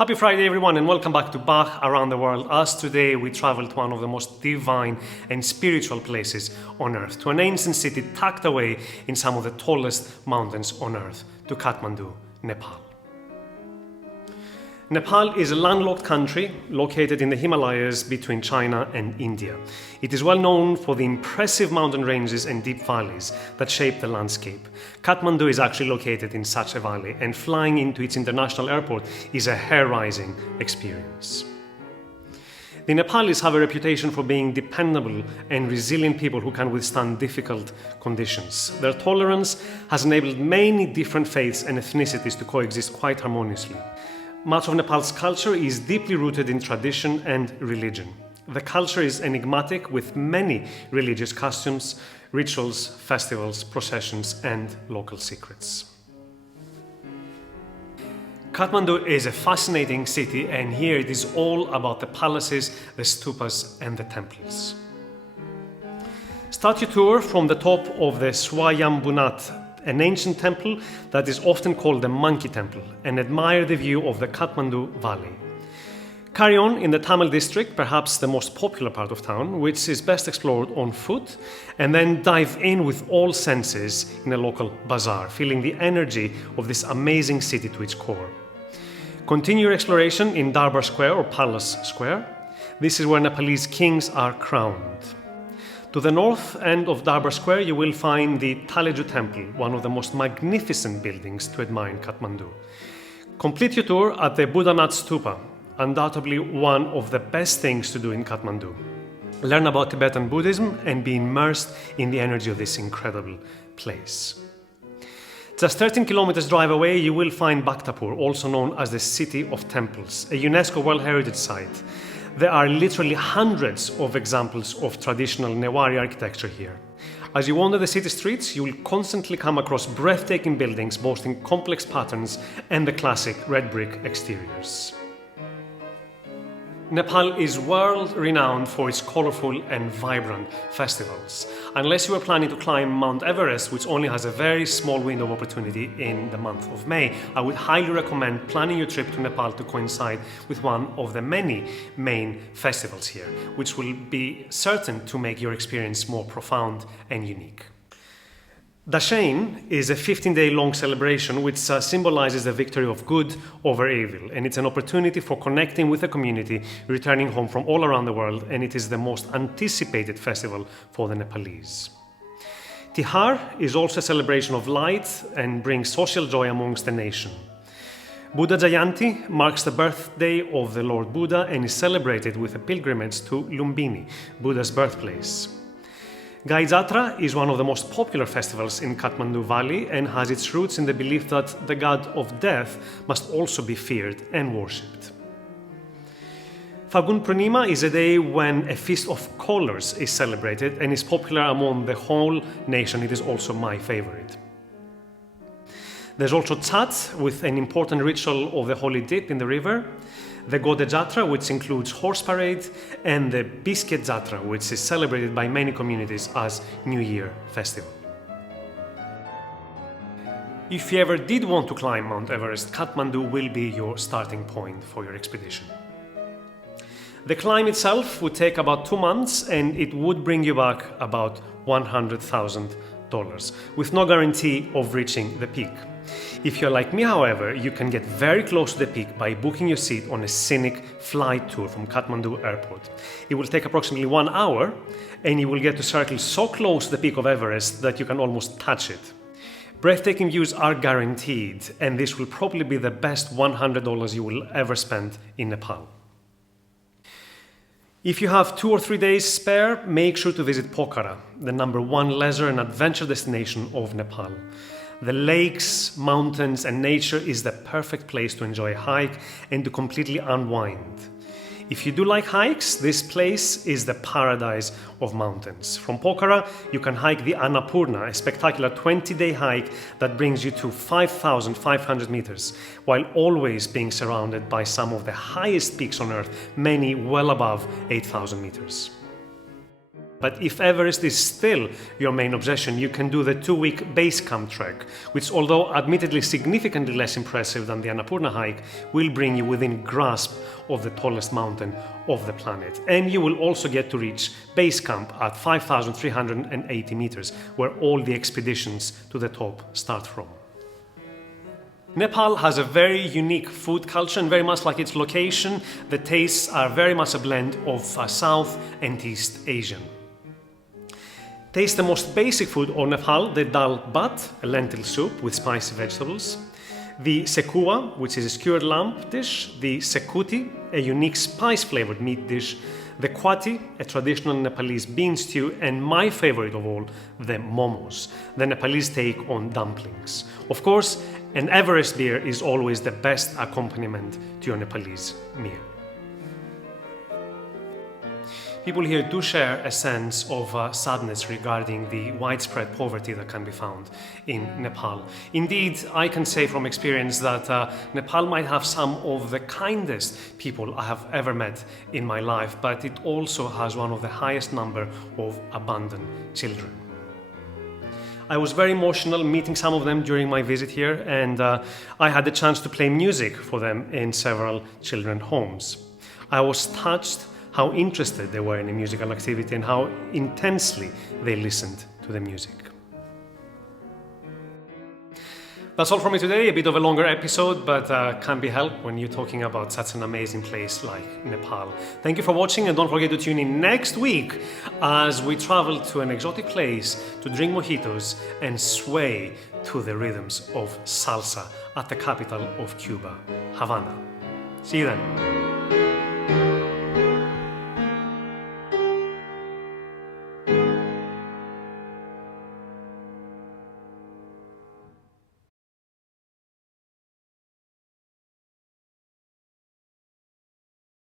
Happy Friday everyone and welcome back to Bach Around the World, as today we travel to one of the most divine and spiritual places on earth, to an ancient city tucked away in some of the tallest mountains on earth, to Kathmandu, Nepal. Nepal is a landlocked country located in the Himalayas between China and India. It is well known for the impressive mountain ranges and deep valleys that shape the landscape. Kathmandu is actually located in such a valley, and flying into its international airport is a hair-raising experience. The Nepalis have a reputation for being dependable and resilient people who can withstand difficult conditions. Their tolerance has enabled many different faiths and ethnicities to coexist quite harmoniously. Much of Nepal's culture is deeply rooted in tradition and religion. The culture is enigmatic with many religious costumes, rituals, festivals, processions, and local secrets. Kathmandu is a fascinating city, and here it is all about the palaces, the stupas, and the temples. Start your tour from the top of the Swayambunat, an ancient temple that is often called the Monkey Temple, and admire the view of the Kathmandu Valley. Carry on in the Tamil district, perhaps the most popular part of town, which is best explored on foot, and then dive in with all senses in a local bazaar, feeling the energy of this amazing city to its core. Continue your exploration in Darbar Square or Palace Square. This is where Nepalese kings are crowned. To the north end of Darbar Square, you will find the Taleju Temple, one of the most magnificent buildings to admire in Kathmandu. Complete your tour at the Buddhanath Stupa, undoubtedly one of the best things to do in Kathmandu. Learn about Tibetan Buddhism and be immersed in the energy of this incredible place. Just 13 kilometers drive away, you will find Bhaktapur, also known as the City of Temples, a UNESCO World Heritage Site. There are literally hundreds of examples of traditional Newari architecture here. As you wander the city streets, you will constantly come across breathtaking buildings boasting complex patterns and the classic red brick exteriors. Nepal is world-renowned for its colorful and vibrant festivals. Unless you are planning to climb Mount Everest, which only has a very small window of opportunity in the month of May, I would highly recommend planning your trip to Nepal to coincide with one of the many main festivals here, which will be certain to make your experience more profound and unique. Dashain is a 15-day-long celebration which symbolizes the victory of good over evil, and it's an opportunity for connecting with the community returning home from all around the world, and it is the most anticipated festival for the Nepalese. Tihar is also a celebration of light and brings social joy amongst the nation. Buddha Jayanti marks the birthday of the Lord Buddha and is celebrated with a pilgrimage to Lumbini, Buddha's birthplace. Gai Jatra is one of the most popular festivals in Kathmandu Valley and has its roots in the belief that the god of death must also be feared and worshipped. Fagun Purnima is a day when a feast of colors is celebrated and is popular among the whole nation. It is also my favorite. There's also Chat, with an important ritual of the holy dip in the river, the Gode Jatra, which includes horse parade, and the Biscuit Jatra, which is celebrated by many communities as New Year festival. If you ever did want to climb Mount Everest, Kathmandu will be your starting point for your expedition. The climb itself would take about 2 months, and it would bring you back about $100,000, with no guarantee of reaching the peak. If you're like me, however, you can get very close to the peak by booking your seat on a scenic flight tour from Kathmandu airport. It will take approximately 1 hour, and you will get to circle so close to the peak of Everest that you can almost touch it. Breathtaking views are guaranteed, and this will probably be the best $100 you will ever spend in Nepal. If you have 2 or 3 days spare, make sure to visit Pokhara, the #1 leisure and adventure destination of Nepal. The lakes, mountains, and nature is the perfect place to enjoy a hike and to completely unwind. If you do like hikes, this place is the paradise of mountains. From Pokhara, you can hike the Anapurna, a spectacular 20-day hike that brings you to 5,500 meters, while always being surrounded by some of the highest peaks on Earth, many well above 8,000 meters. But if Everest is still your main obsession, you can do the 2-week base camp trek, which, although admittedly significantly less impressive than the Annapurna hike, will bring you within grasp of the tallest mountain of the planet. And you will also get to reach base camp at 5,380 meters, where all the expeditions to the top start from. Nepal has a very unique food culture, and very much like its location, the tastes are very much a blend of South and East Asian. Taste the most basic food of Nepal, the dal bhat, a lentil soup with spicy vegetables, the sekua, which is a skewered lamb dish, the sekuti, a unique spice-flavored meat dish, the kwati, a traditional Nepalese bean stew, and my favorite of all, the momos, the Nepalese take on dumplings. Of course, an Everest beer is always the best accompaniment to your Nepalese meal. People here do share a sense of sadness regarding the widespread poverty that can be found in Nepal. Indeed, I can say from experience that Nepal might have some of the kindest people I have ever met in my life, but it also has one of the highest number of abandoned children. I was very emotional meeting some of them during my visit here, and I had the chance to play music for them in several children's homes. I was touched how interested they were in the musical activity and how intensely they listened to the music. That's all from me today, a bit of a longer episode, but can't be helped when you're talking about such an amazing place like Nepal. Thank you for watching, and don't forget to tune in next week as we travel to an exotic place to drink mojitos and sway to the rhythms of salsa at the capital of Cuba, Havana. See you then.